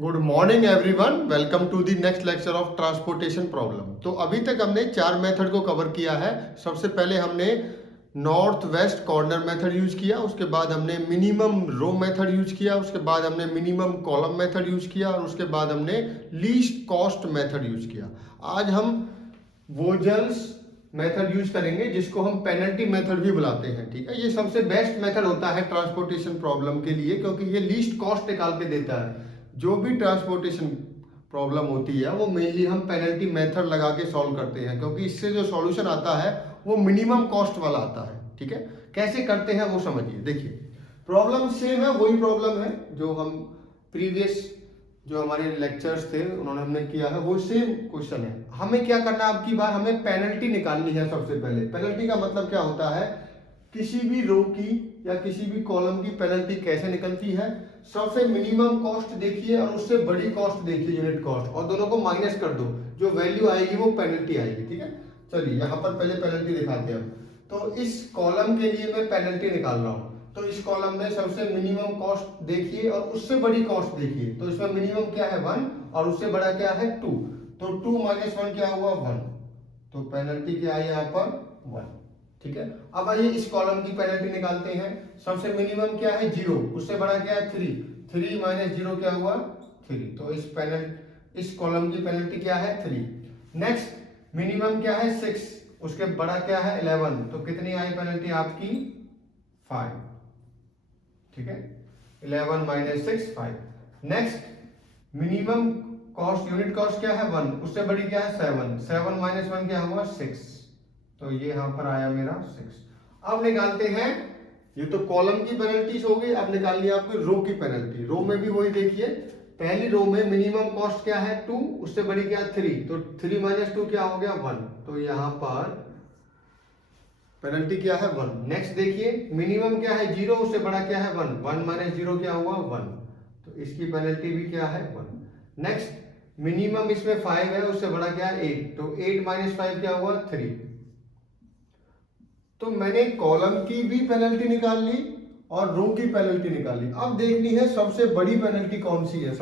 Good morning everyone, welcome to the next lecture of transportation problem. तो अभी तक हमने चार मेथड को कवर किया है। सबसे पहले हमने north west corner method use किया, उसके बाद हमने मिनिमम रो मेथड यूज किया, उसके बाद हमने मिनिमम कॉलम मेथड यूज किया और उसके बाद हमने लीस्ट कॉस्ट मेथड यूज किया। आज हम वोजल्स मेथड यूज करेंगे जिसको हम पेनल्टी मेथड भी बुलाते हैं। ठीक है, ये सबसे बेस्ट मेथड होता है ट्रांसपोर्टेशन प्रॉब्लम के लिए क्योंकि ये लीस्ट कॉस्ट निकाल के देता है। जो भी ट्रांसपोर्टेशन प्रॉब्लम होती है वो मेनली हम पेनल्टी मेथड लगा के सॉल्व करते हैं क्योंकि इससे जो सॉल्यूशन आता है वो मिनिमम कॉस्ट वाला आता है। ठीक है, कैसे करते हैं वो समझिए। देखिए, प्रॉब्लम सेम है, वही प्रॉब्लम है जो हम प्रीवियस जो हमारे लेक्चर्स थे उन्होंने हमने किया है, वो सेम क्वेश्चन है। हमें क्या करना है, अब की बार हमें पेनल्टी निकालनी है। सबसे पहले पेनल्टी का मतलब क्या होता है, किसी भी रो की या किसी भी कॉलम की पेनल्टी कैसे निकलती है। सबसे मिनिमम कॉस्ट देखिए और उससे बड़ी कॉस्ट देखिए, यूनिट कॉस्ट, और दोनों को माइनस कर दो, जो वैल्यू आएगी वो पेनल्टी आएगी। ठीक है, चलिए यहाँ पर पहले पेनल्टी दिखाते हैं। तो इस कॉलम के लिए मैं पेनल्टी निकाल रहा हूँ। तो इस कॉलम में सबसे मिनिमम कॉस्ट देखिए और उससे बड़ी कॉस्ट देखिए। तो इसमें मिनिमम क्या है 1 और उससे बड़ा क्या है 2। तो 2 माइनस 1 क्या हुआ 1। तो पेनल्टी क्या आई यहाँ पर 1। ठीक है, अब आइए इस कॉलम की पेनल्टी निकालते हैं। सबसे मिनिमम क्या है 0, उससे बड़ा क्या है 3। 3 माइनस 0 क्या हुआ 3। तो इस कॉलम की पेनल्टी क्या है 3। नेक्स्ट मिनिमम क्या है 6, उसके बड़ा क्या है 11। तो कितनी आई पेनल्टी आपकी 5। ठीक है, 11 minus 6 5। Next minimum cost, unit cost क्या है 1, उससे बड़ी क्या है 7। 7 माइनस 1 क्या हुआ 6। तो ये यहां पर आया मेरा 6। अब निकालते हैं, ये तो कॉलम की पेनल्टीज हो गई। अब निकाल लिया आपकी रो की पेनल्टी। रो में भी वही देखिए, पहली रो में मिनिमम कॉस्ट क्या है 2, उससे बड़ी क्या है 3। तो 3 माइनस 2 क्या हो गया 1। तो यहां पर पेनल्टी क्या है 1। नेक्स्ट देखिए, मिनिमम क्या है 0, उससे बड़ा क्या है 1। 1 माइनस 0 क्या हुआ 1। तो इसकी पेनल्टी भी क्या है 1। नेक्स्ट मिनिमम इसमें 5 है, उससे बड़ा क्या है 8। तो 8 माइनस 5 क्या हुआ 3। तो मैंने कॉलम की भी पेनल्टी निकाल ली और रो की पेनल्टी निकाल ली। अब देखनी है सबसे बड़ी पेनल्टी कौन सी है,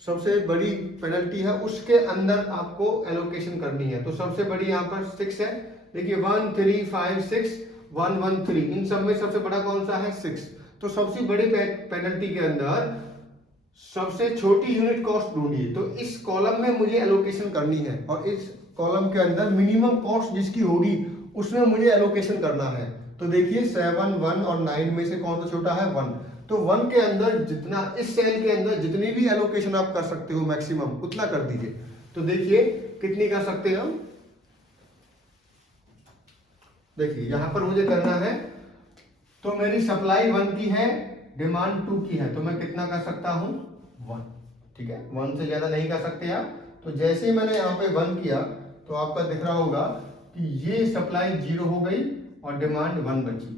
सबसे बड़ी पेनल्टी है उसके अंदर आपको एलोकेशन करनी है। तो सबसे बड़ी यहाँ पर 6 है। देखिए 1 3 5 6 1 1 3, इन सब में सबसे बड़ा कौन सा है 6। तो सबसे बड़ी पेनल्टी के अंदर सबसे छोटी यूनिट कॉस्ट ढूंढिए। तो इस कॉलम में मुझे एलोकेशन करनी है और इस कॉलम के अंदर मिनिमम कॉस्ट जिसकी होगी उसमें मुझे एलोकेशन करना है। तो देखिए 7 1 और 9 में से कौन सा छोटा है 1। तो 1 के अंदर जितना, इस सेल के अंदर जितनी भी एलोकेशन आप कर सकते हो मैक्सिमम उतना कर दीजिए। तो देखिए कितनी कर सकते हैं हम। देखिए यहां पर मुझे करना है, तो मेरी सप्लाई 1 की है, डिमांड 2 की है, तो मैं कितना कर सकता हूं 1। ठीक है, 1 से ज्यादा नहीं कर सकते आप। तो जैसे ही मैंने यहाँ पे 1 किया तो आपका दिख रहा होगा कि ये सप्लाई 0 हो गई और डिमांड 1 बची।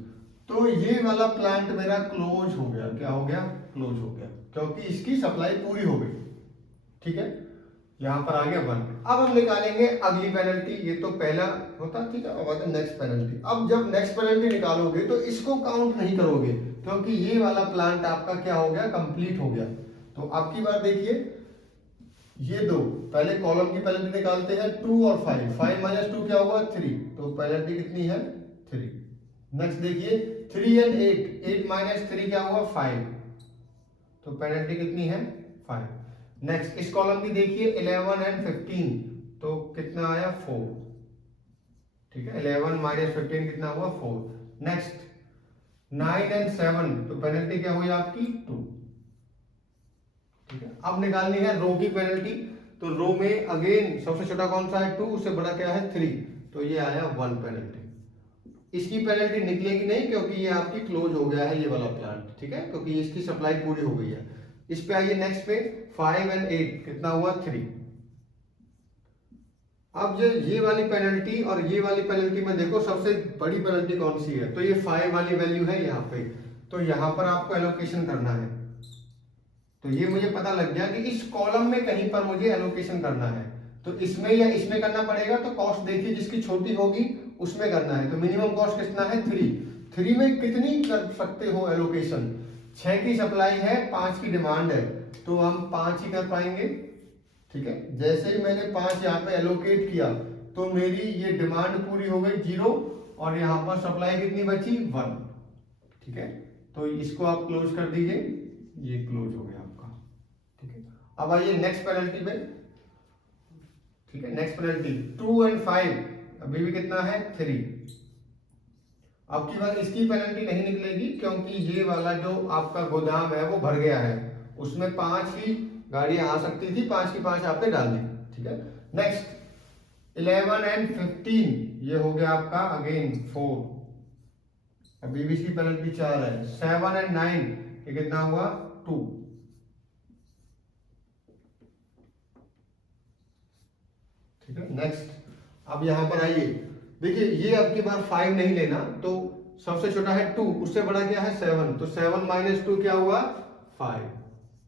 तो ये वाला प्लांट मेरा क्लोज हो गया। क्या हो गया, क्लोज हो गया, क्योंकि इसकी सप्लाई पूरी हो गई। ठीक है, यहां पर आ गया 1। अब हम निकालेंगे अगली पेनल्टी। ये तो पहला होता, ठीक है, अब नेक्स्ट पेनल्टी। अब जब नेक्स्ट पेनल्टी निकालोगे तो इसको काउंट नहीं करोगे क्योंकि ये वाला प्लांट आपका क्या हो गया, कंप्लीट हो गया। तो आपकी बात देखिए, ये दो पहले कॉलम की पेनल्टी निकालते हैं 2 और 5। 5 माइनस 2 क्या होगा 3। तो पेनल्टी कितनी है 3। नेक्स्ट देखिए 3 एंड 8, 8 माइनस 3 क्या हुआ 5। तो पेनल्टी कितनी है 5। नेक्स्ट इस कॉलम की देखिए 11 एंड 15, तो कितना आया 4। ठीक है, 11 माइनस 15 कितना हुआ 4। नेक्स्ट 9 एंड 7, तो पेनल्टी क्या हुई आपकी 2। ठीक है, अब निकालनी है रो की पेनल्टी। तो रो में अगेन सबसे छोटा कौन सा है 2, उससे बड़ा क्या है 3। तो ये आया 1 पेनल्टी। इसकी पेनल्टी निकलेगी नहीं क्योंकि ये आपकी क्लोज हो गया है ये वाला प्लांट। ठीक है, क्योंकि इसकी सप्लाई पूरी हो गई है। इस पे आइए नेक्स्ट पे 5 एंड 8 कितना हुआ 3। अब जो ये वाली पेनल्टी और ये वाली पेनल्टी में देखो सबसे बड़ी पेनल्टी कौन सी है, तो ये 5 वाली वैल्यू है यहाँ पे। तो यहाँ पर आपको एलोकेशन करना है। तो ये मुझे पता लग गया कि इस कॉलम में कहीं पर मुझे एलोकेशन करना है। तो इसमें या इसमें करना पड़ेगा। तो कॉस्ट देखिए जिसकी छोटी होगी उसमें करना है। तो मिनिमम कॉस्ट कितना है 3। 3 में कितनी कर सकते हो एलोकेशन, 6 की सप्लाई है 5 की डिमांड है। तो हम 5 ही कर पाएंगे। ठीक है, जैसे ही मैंने 5 यहाँ पे एलोकेट किया तो मेरी ये डिमांड पूरी हो गई 0 और यहाँ पर सप्लाई कितनी बची 1। ठीक है, तो इसको आप क्लोज कर दीजिए, ये क्लोज हो गया आपका। ठीक है, अब आइए नेक्स्ट पेनल्टी पे। ठीक है, नेक्स्ट पेनल्टी 2 और 5 अभी भी कितना है 3। अब की बार इसकी पेनल्टी नहीं निकलेगी क्योंकि ये वाला जो आपका गोदाम है वो भर गया है, उसमें 5 ही गाड़ियां आ सकती थी, 5 की 5 आपने डाल दी। ठीक है, नेक्स्ट 11 एंड 15 ये हो गया आपका अगेन 4, अभी भी इसकी पेनल्टी 4 है। 7 एंड 9 ये कितना हुआ 2। ठीक है, नेक्स्ट अब यहां पर आइए, देखिए ये अब की बार 5 नहीं लेना, तो सबसे छोटा है 2, उससे बड़ा क्या है 7, तो 7 माइनस 2 क्या हुआ 5,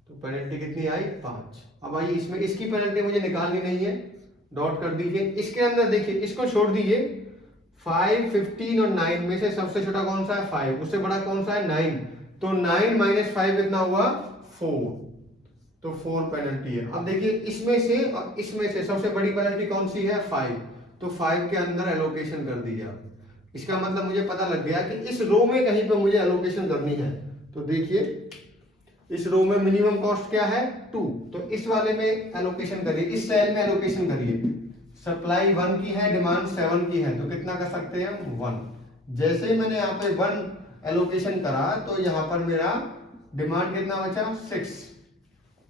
तो पेनल्टी कितनी आई 5। अब आइए इसमें इसकी पेनल्टी मुझे निकालनी नहीं है, डॉट कर दीजिए। इसके अंदर देखिए इसको छोड़ दीजिए, 5, 15 और 9 में से सबसे छोटा कौन सा है 5, उससे बड़ा कौन सा है 9, तो 9 माइनस 5 कितना हुआ 4, तो 4 पेनल्टी है। अब देखिए इसमें से और इसमें से सबसे बड़ी पेनल्टी कौन सी है 5, तो 5 के अंदर एलोकेशन कर दीजिए आप। इसका मतलब मुझे पता लग गया कि इस रो में कहीं पे मुझे एलोकेशन करनी है, तो देखिए इस रो में मिनिमम कॉस्ट क्या है 2, तो इस वाले में एलोकेशन करिए, इस सेल में एलोकेशन करिए। सप्लाई 1 की है, डिमांड 7 की है, तो कितना कर सकते हैं 1। जैसे ही मैंने यहाँ पे 1 एलोकेशन करा तो यहाँ पर मेरा डिमांड कितना बचा 6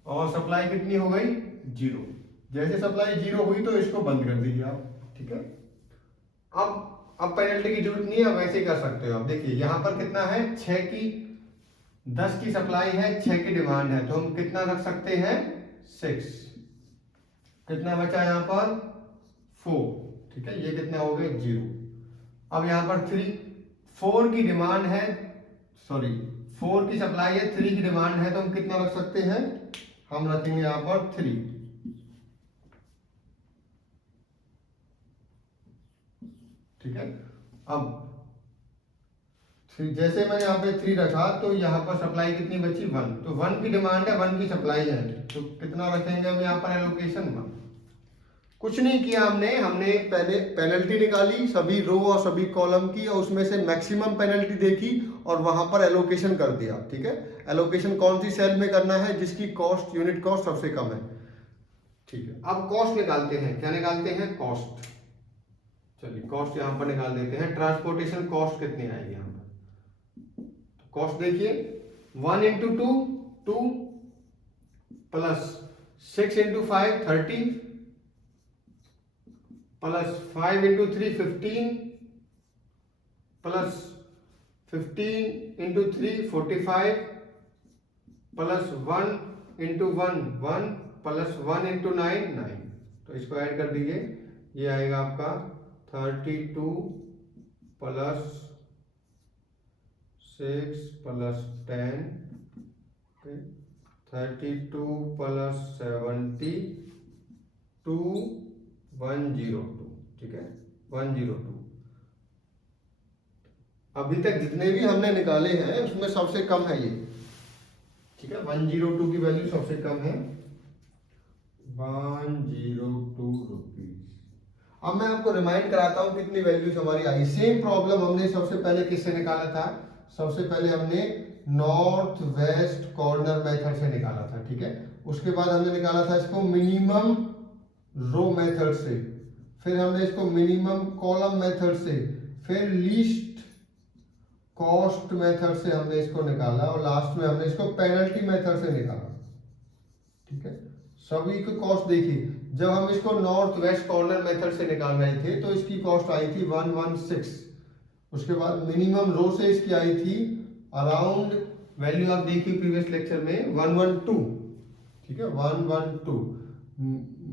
और सप्लाई कितनी हो गई 0। जैसे सप्लाई 0 हुई तो इसको बंद कर दीजिए आप। ठीक है, अब पेनल्टी की जरूरत नहीं है, वैसे ही कर सकते हो आप। देखिए यहाँ पर कितना है 6 की 10 की सप्लाई है, 6 की डिमांड है, तो हम कितना रख सकते हैं 6। कितना बचा यहाँ पर 4। ठीक है, ये कितना हो गया 0। अब यहाँ पर 4 की डिमांड है, सॉरी 4 की सप्लाई है, 3 की डिमांड है, तो हम कितना रख सकते हैं, हम रखेंगे यहाँ पर 3। ठीक है, अब जैसे मैंने यहाँ पे 3 रखा तो यहाँ पर सप्लाई कितनी बची 1, तो 1 की डिमांड है, 1 की सप्लाई है, तो कितना रखेंगे हम यहाँ पर एलोकेशन 1। कुछ नहीं किया हमने पहले पेनल्टी निकाली सभी रो और सभी कॉलम की, और उसमें से मैक्सिमम पेनल्टी देखी और वहां पर एलोकेशन कर दिया। ठीक है, एलोकेशन कौन सी सेल में करना है, जिसकी कॉस्ट यूनिट कॉस्ट सबसे कम है। ठीक है, अब कॉस्ट निकालते हैं, क्या निकालते हैं कॉस्ट। चलिए कॉस्ट यहां पर निकाल देते हैं, ट्रांसपोर्टेशन कॉस्ट कितनी आएगी यहां पर। कॉस्ट देखिए 1 into 2 2 plus 6 into 5 30 plus 5 into 3 15 plus 15 into 3 45 plus 1 into 1 1 plus 1 into 9 9, तो इसको ऐड कर दीजिए, ये आएगा आपका 32 प्लस 6 प्लस 10 32 प्लस 70 2 102। ठीक है 102। अभी तक जितने भी हमने निकाले हैं उसमें सबसे कम है ये। ठीक है, 102 की वैल्यू सबसे कम है 102 रुपीज। अब मैं आपको रिमाइंड कराता हूं कितनी वैल्यूज हमारी आई। सेम प्रॉब्लम हमने सबसे पहले किससे निकाला था, सबसे पहले हमने नॉर्थ वेस्ट कॉर्नर मेथड से निकाला था। ठीक है, उसके बाद हमने निकाला था इसको मिनिमम रो मेथड से, फिर हमने इसको मिनिमम कॉलम मेथड से, फिर लीस्ट कॉस्ट मेथड से हमने इसको निकाला, और लास्ट में हमने इसको पेनल्टी मेथड से निकाला। ठीक है, सभी की कॉस्ट देखिए, जब हम इसको नॉर्थ वेस्ट कॉर्नर मेथड से निकाल रहे थे तो इसकी कॉस्ट आई थी 116। उसके बाद मिनिमम रो से इसकी आई थी अराउंड, वैल्यू आप देखिए प्रीवियस लेक्चर में 112। ठीक है 112।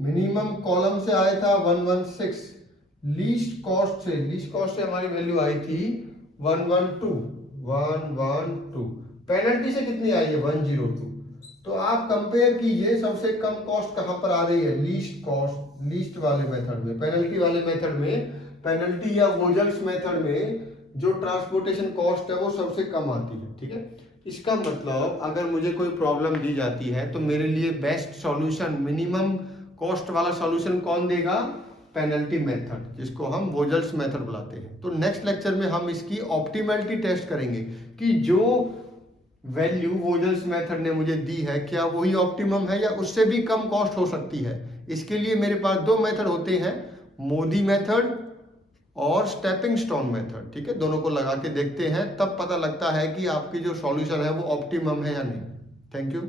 मिनिमम कॉलम से आया था 116। लीस्ट कॉस्ट से हमारी वैल्यू आई थी 112। पेनल्टी से कितनी आई है 102। तो आप कंपेयर कीजिए सबसे कम कॉस्ट कहां पर आ रही है, लीस्ट कॉस्ट, लीस्ट वाले मेथड में। पेनल्टी वाले मेथड में, पेनल्टी या वोजल्स मेथड में जो ट्रांसपोर्टेशन कॉस्ट है वो सबसे कम आती है। ठीक है, इसका मतलब अगर मुझे कोई प्रॉब्लम दी जाती है तो मेरे लिए बेस्ट सॉल्यूशन, मिनिमम कॉस्ट वाला सॉल्यूशन कौन देगा? पेनल्टी मेथड, जिसको हम वोजल्स मेथड बुलाते हैं। तो नेक्स्ट लेक्चर में हम इसकी ऑप्टिमलिटी टेस्ट करेंगे कि जो वैल्यू वोजल्स मेथड ने मुझे दी है क्या वही ऑप्टिमम है या उससे भी कम कॉस्ट हो सकती है। इसके लिए मेरे पास दो मेथड होते हैं, मोदी मेथड और स्टेपिंग स्टोन मेथड। ठीक है, दोनों को लगा के देखते हैं, तब पता लगता है कि आपकी जो सॉल्यूशन है वो ऑप्टिमम है या नहीं। Thank you.